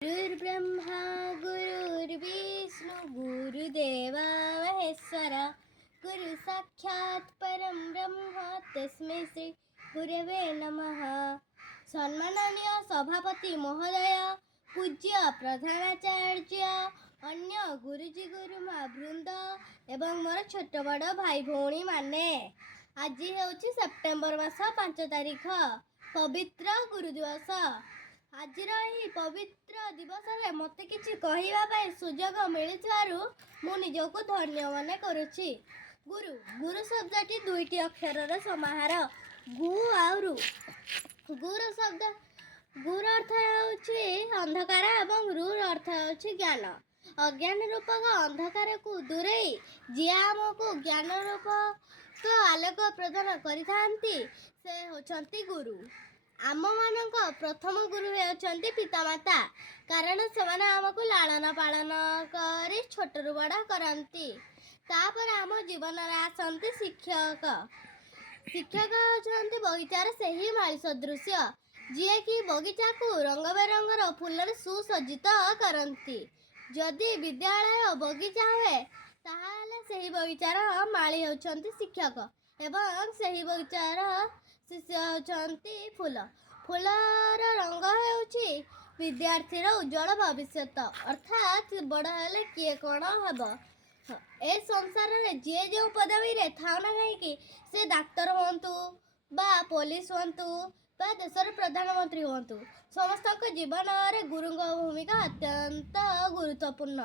गुरुर्ब्रह्मा गुरुर्विष्णु गुरुदेवा महेश्वर गुरु साक्षात् परम ब्रह्म तस्मै श्री गुरवे नमः। सम्माननीय सभापति महोदय, पूज्य प्रधानाचार्य, अन्य गुरुजी गुरुमा वृंद एवं मोर छोट बड़ भाई भौणी माने, आज हेउछि सेप्टेम्बर मास 5 तारिख पवित्र गुरु दिवस। आज पवित्र दिवस में मत कि सुजोग मिलू मु निजक धन्य मन करुछि। गुरु गुरु शब्दटी दुईटी अक्षर समाहार गु आरु। गुरु शब्द गुर अर्थ होछि अंधकार एवं रुर अर्थ होछि ज्ञान। अज्ञान रूपक अंधकार को दूरे जी आमको ज्ञान रूपक आलोक प्रदान करिथांती से होछंती गुरु। आम मानक प्रथम गुरु होती पितामाता, कारण से आमको लालन पालन कर छोटू बड़ा करती। तापर आम जीवन आसती शिक्षक। शिक्षक होती बगीचार से ही माली सदृश्य जी कि बगीचा को रंग बेरंगर फूल सुसज्जित करती। जदि विद्यालय बगीचा हुए ताहले सही बगीचार माली होती शिक्षक एवं सही बगीचार शिष्य होती फूल। फूलर रंग होउछि विद्यार्थीर उज्जवल भविष्य, अर्थात बड़ हेले किए कौन हम ए संसार में जी जो पदवी रे थाउ ना कहीं से डाक्तर हुंतु बा पुलिस हुंतु बा देशर प्रधानमंत्री हुंतु, समस्त जीवन में गुरु भूमिका अत्यंत गुरुत्वपूर्ण।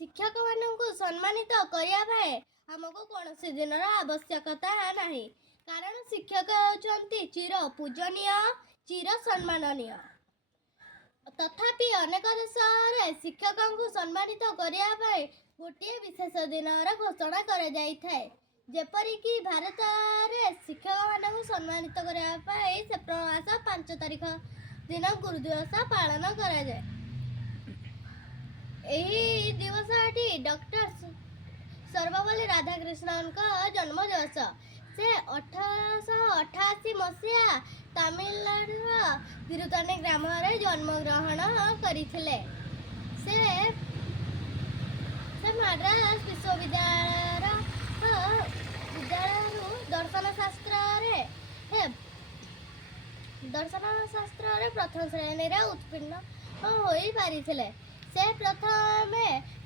शिक्षक मानू सम्मानित करने आमको कौन सी दिन आवश्यकता नहीं, कारण शिक्षक होती चिर पूजनीय चिर सम्माननीय। तथापि अनेक देश शिक्षक को सम्मानित करने गोटे विशेष दिन घोषणा करपरिक भारत में शिक्षक मान सम्मानित करने सेप्टेम्बर मास 5 तारिख दिन गुरु दिवस पालन कराए। यही दिवसटी डॉक्टर सर्वपल्ली राधाकृष्णन जन्म दिवस। से 1888 मसीहा तमिलनाडु तिरुतनी ग्राम में जन्म ग्रहण करथिले। से मद्रास विश्वविद्यालय दर्शन शास्त्र प्रथम श्रेणी उत्तीर्ण हो पारिथिले। से प्रथम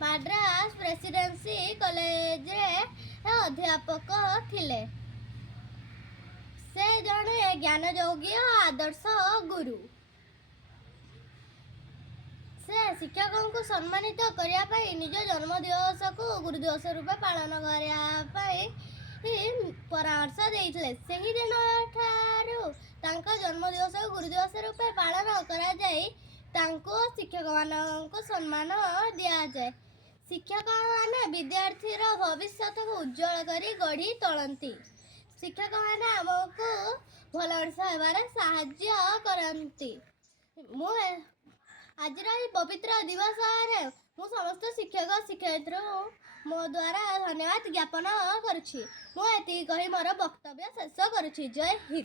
मद्रास प्रेसिडेंसी कॉलेज अध्यापक थिले। से जड़े ज्ञान योगी आदर्श गुरु। से शिक्षकों को सम्मानित करने निज जन्म दिवस को गुरु दिवस रूप पालन करने परामर्श देते। से ही दिन जन्म दिवस को गुरु दिवस रूप पालन कर शिक्षक मान को सम्मान दि जाए। शिक्षक माने विद्यार्थीर भविष्य को उज्जवल कर गढ़ी तोलती। शिक्षक मैंने आमको भल मनुष्य होबार साहाय्य करती। आज पवित्र दिवस मु समस्त शिक्षक शिक्षयित्री मो द्वारा धन्यवाद ज्ञापन करुछि। मु एति कहि मोर वक्तव्य शेष करुछि। जय हिंद।